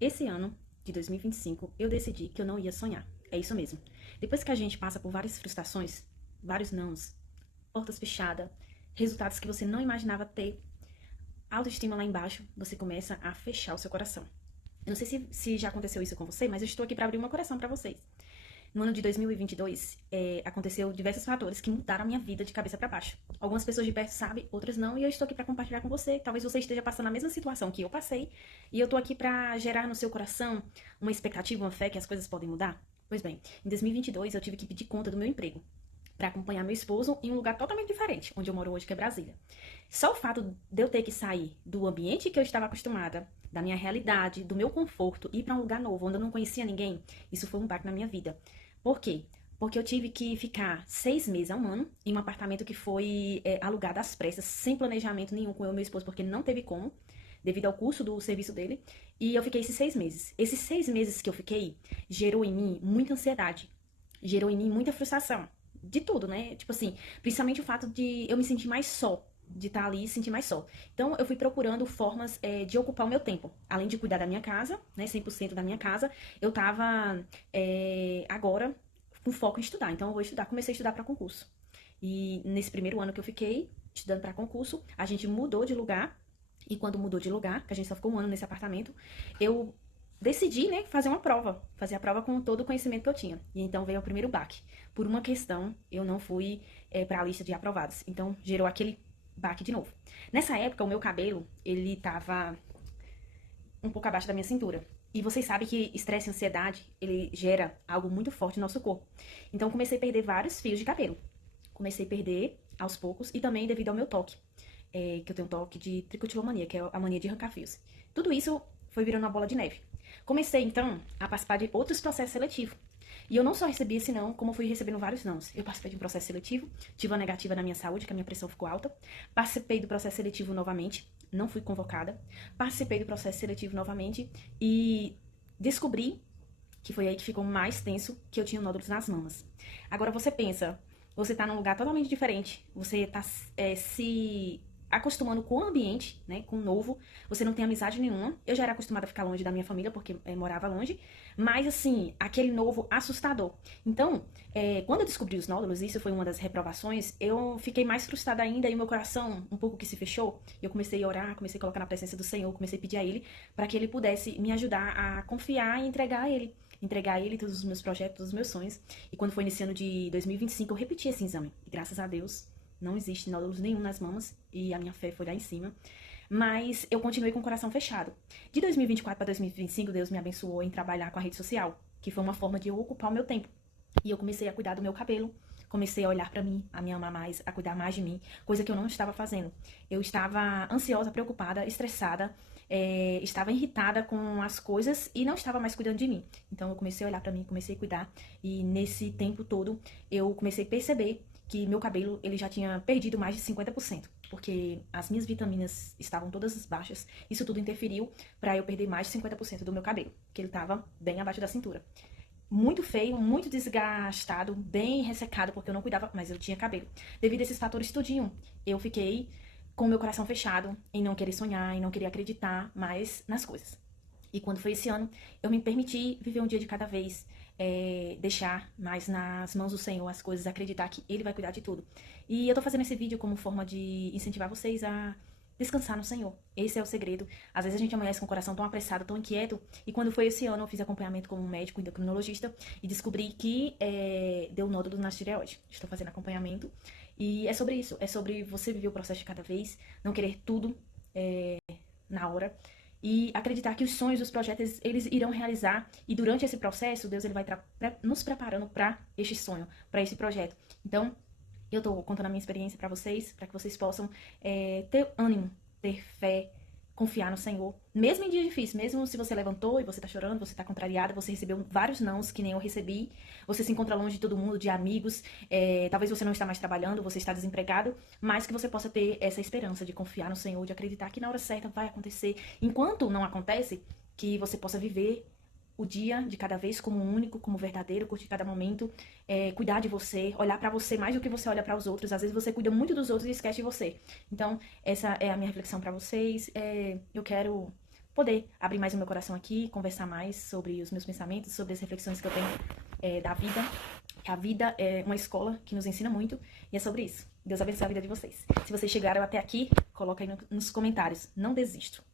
Esse ano de 2025, eu decidi que eu não ia sonhar. É isso mesmo. Depois que a gente passa por várias frustrações, vários nãos, portas fechadas, resultados que você não imaginava ter, autoestima lá embaixo, você começa a fechar o seu coração. Eu não sei se já aconteceu isso com você, mas eu estou aqui para abrir meu coração para vocês. No ano de 2022, aconteceu diversos fatores que mudaram a minha vida de cabeça para baixo. Algumas pessoas de perto sabem, outras não, e eu estou aqui para compartilhar com você. Talvez você esteja passando a mesma situação que eu passei, e eu estou aqui para gerar no seu coração uma expectativa, uma fé que as coisas podem mudar. Pois bem, em 2022 eu tive que pedir conta do meu emprego para acompanhar meu esposo em um lugar totalmente diferente, onde eu moro hoje, que é Brasília. Só o fato de eu ter que sair do ambiente que eu estava acostumada, da minha realidade, do meu conforto, ir para um lugar novo, onde eu não conhecia ninguém, isso foi um baque na minha vida. Por quê? Porque eu tive que ficar 6 meses a um ano em um apartamento que foi alugado às pressas, sem planejamento nenhum com eu e meu esposo, porque não teve como, devido ao custo do serviço dele. E eu fiquei esses 6 meses. Esses 6 meses que eu fiquei gerou em mim muita ansiedade, gerou em mim muita frustração. De tudo, né? Tipo assim, principalmente o fato de eu me sentir mais só, de estar ali e sentir mais só. Então, eu fui procurando formas de ocupar o meu tempo. Além de cuidar da minha casa, né, 100% da minha casa, eu tava agora com foco em estudar. Então, eu vou estudar. Comecei a estudar para concurso. E nesse primeiro ano que eu fiquei estudando para concurso, a gente mudou de lugar. E quando mudou de lugar, que a gente só ficou um ano nesse apartamento, eu decidi, né, fazer uma prova. Fazer a prova com todo o conhecimento que eu tinha. E então veio o primeiro baque. Por uma questão, eu não fui para a lista de aprovados. Então, gerou aquele baque de novo. Nessa época, o meu cabelo, ele tava um pouco abaixo da minha cintura. E vocês sabem que estresse e ansiedade, ele gera algo muito forte no nosso corpo. Então, eu comecei a perder vários fios de cabelo. Comecei a perder aos poucos e também devido ao meu toque. Que eu tenho um toque de tricotilomania, que é a mania de arrancar fios. Tudo isso foi virando uma bola de neve. Comecei, então, a participar de outros processos seletivos. E eu não só recebi esse não, como fui recebendo vários nãos. Eu participei de um processo seletivo, tive uma negativa na minha saúde, que a minha pressão ficou alta. Participei do processo seletivo novamente, não fui convocada. Participei do processo seletivo novamente e descobri que foi aí que ficou mais tenso, que eu tinha nódulos nas mamas. Agora você pensa, você tá num lugar totalmente diferente, você tá se acostumando com o ambiente, né, com o novo, você não tem amizade nenhuma. Eu já era acostumada a ficar longe da minha família, porque morava longe, mas assim, aquele novo assustador. Então, quando eu descobri os nódulos, isso foi uma das reprovações, eu fiquei mais frustrada ainda e o meu coração um pouco que se fechou. Eu comecei a orar, comecei a colocar na presença do Senhor, comecei a pedir a Ele para que Ele pudesse me ajudar a confiar e entregar a Ele. Entregar a Ele todos os meus projetos, todos os meus sonhos. E quando foi nesse ano de 2025, eu repeti esse exame. E graças a Deus, não existe nódulos nenhum nas mamas e a minha fé foi lá em cima. Mas eu continuei com o coração fechado. De 2024 para 2025, Deus me abençoou em trabalhar com a rede social, que foi uma forma de eu ocupar o meu tempo. E eu comecei a cuidar do meu cabelo, comecei a olhar pra mim, a me amar mais, a cuidar mais de mim, coisa que eu não estava fazendo. Eu estava ansiosa, preocupada, estressada, estava irritada com as coisas e não estava mais cuidando de mim. Então eu comecei a olhar pra mim, comecei a cuidar e nesse tempo todo eu comecei a perceber que meu cabelo ele já tinha perdido mais de 50%, porque as minhas vitaminas estavam todas baixas. Isso tudo interferiu para eu perder mais de 50% do meu cabelo, que ele estava bem abaixo da cintura. Muito feio, muito desgastado, bem ressecado, porque eu não cuidava, mas eu tinha cabelo. Devido a esses fatores tudinho, eu fiquei com o meu coração fechado, em não querer sonhar, em não querer acreditar mais nas coisas. E quando foi esse ano, eu me permiti viver um dia de cada vez, deixar mais nas mãos do Senhor as coisas, acreditar que Ele vai cuidar de tudo. E eu tô fazendo esse vídeo como forma de incentivar vocês a descansar no Senhor. Esse é o segredo. Às vezes a gente amanhece com o coração tão apressado, tão inquieto. E quando foi esse ano, eu fiz acompanhamento com um médico endocrinologista e descobri que deu nódulo na tireoide. Estou fazendo acompanhamento. E é sobre isso. É sobre você viver o processo de cada vez, não querer tudo na hora. E acreditar que os sonhos, os projetos, eles irão realizar. E durante esse processo, Deus ele vai nos preparando para este sonho, para esse projeto. Então, eu tô contando a minha experiência para que vocês possam ter ânimo, ter fé, confiar no Senhor. Mesmo em dia difícil, mesmo se você levantou e você tá chorando, você tá contrariada, você recebeu vários nãos que nem eu recebi, você se encontra longe de todo mundo, de amigos, talvez você não está mais trabalhando, você está desempregado, mas que você possa ter essa esperança de confiar no Senhor, de acreditar que na hora certa vai acontecer. Enquanto não acontece, que você possa viver o dia de cada vez como único, como verdadeiro, curtir cada momento, cuidar de você, olhar pra você mais do que você olha para os outros. Às vezes você cuida muito dos outros e esquece de você. Então, essa é a minha reflexão pra vocês. Eu quero poder abrir mais o meu coração aqui, conversar mais sobre os meus pensamentos, sobre as reflexões que eu tenho da vida. A vida é uma escola que nos ensina muito e é sobre isso. Deus abençoe a vida de vocês. Se vocês chegaram até aqui, coloca aí nos comentários. Não desisto.